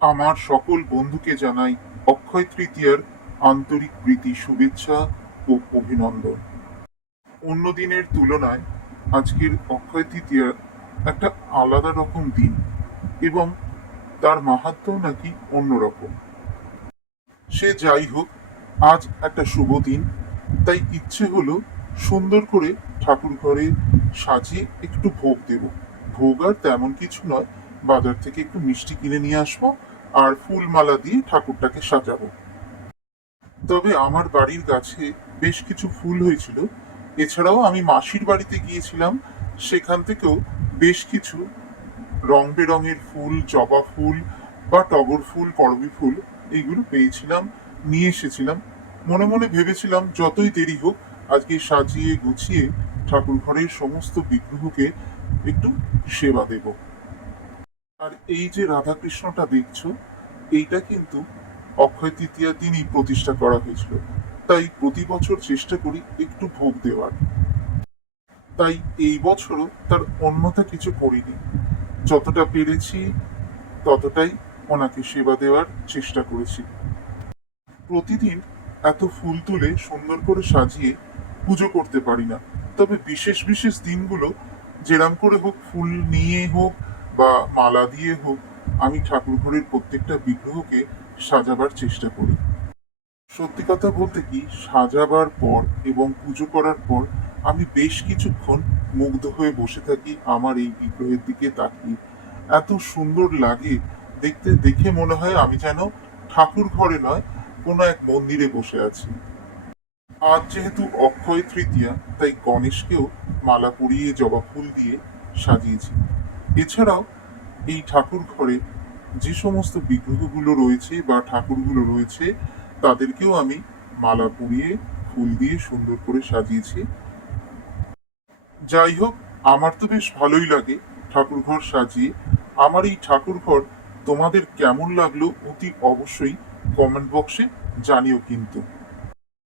আমার সকল বন্ধুকে জানাই অক্ষয় তৃতীয়ার আন্তরিক প্রীতি, শুভেচ্ছা ও অভিনন্দন। অন্য দিনের তুলনায় আজকের অক্ষয় তৃতীয়া একটা আলাদা রকম দিন এবং তার মাহাত্ম্যও নাকি অন্যরকম। সে যাই হোক, আজ একটা শুভ দিন, তাই ইচ্ছে হলো সুন্দর করে ঠাকুর ঘরে সাজিয়ে একটু ভোগ দেব। ভোগ আর তেমন কিছু নয়, বাজার থেকে একটু মিষ্টি কিনে নিয়ে আসবো আর ফুল মালা দিয়ে ঠাকুরটাকে সাজাবো। তবে আমার বাড়ির গাছে বেশ কিছু ফুল হয়েছিল। এছাড়াও আমি মাসির বাড়িতে গিয়েছিলাম, সেখান থেকেও বেশ কিছু রং বেরঙের ফুল, জবা ফুল বা টগর ফুল, করবী ফুল এইগুলো পেয়েছিলাম, নিয়ে এসেছিলাম। মনে মনে ভেবেছিলাম যতই দেরি হোক আজকে সাজিয়ে গুছিয়ে ঠাকুর ঘরের সমস্ত বিগ্রহকে একটু সেবা দেব। আর এই যে রাধাকৃষ্ণটা দেখছো, এইটা কিন্তু অক্ষয় তৃতীয়ার দিনই প্রতিষ্ঠা করা হয়েছিল। তাই প্রতি বছর চেষ্টা করি একটু ভোগ দেওয়ার। তাই এই বছরও তার অন্যথা কিছু করিনি। যতটা পেরেছি ততটাই ওনাকে সেবা দেওয়ার চেষ্টা করেছি। প্রতিদিন এত ফুল তুলে সুন্দর করে সাজিয়ে পুজো করতে পারি না, তবে বিশেষ বিশেষ দিনগুলো যেরাম করে হোক, ফুল নিয়ে হোক বা মালা দিয়ে হোক, আমি ঠাকুর ঘরের প্রত্যেকটা বিগ্রহকে সাজাবার চেষ্টা করি। সত্যি কথা বলতে কি, সাজাবার পর এবং পুজো করার পর আমি বেশ কিছুক্ষণ মুগ্ধ হয়ে বসে থাকি আমার এই বিগ্রহের দিকে তাকিয়ে। এত সুন্দর লাগে দেখতে, দেখে মনে হয় আমি যেন ঠাকুর ঘরে নয়, কোনো এক মন্দিরে বসে আছি। আজ যেহেতু অক্ষয় তৃতীয়া, তাই গণেশকেও মালা পরিয়ে জবা ফুল দিয়ে সাজিয়েছি। এছাড়াও এই ঠাকুর ঘরে যে সমস্ত বিগ্রহগুলো রয়েছে বা ঠাকুরগুলো রয়েছে, তাদেরকেও আমি মালা পরিয়ে ফুল দিয়ে সুন্দর করে সাজিয়েছি। যাই হোক, আমার তো বেশ ভালোই লাগে ঠাকুর ঘর সাজিয়ে। আমার এই ঠাকুর ঘর তোমাদের কেমন লাগলো অতি অবশ্যই কমেন্ট বক্সে জানিও কিন্তু।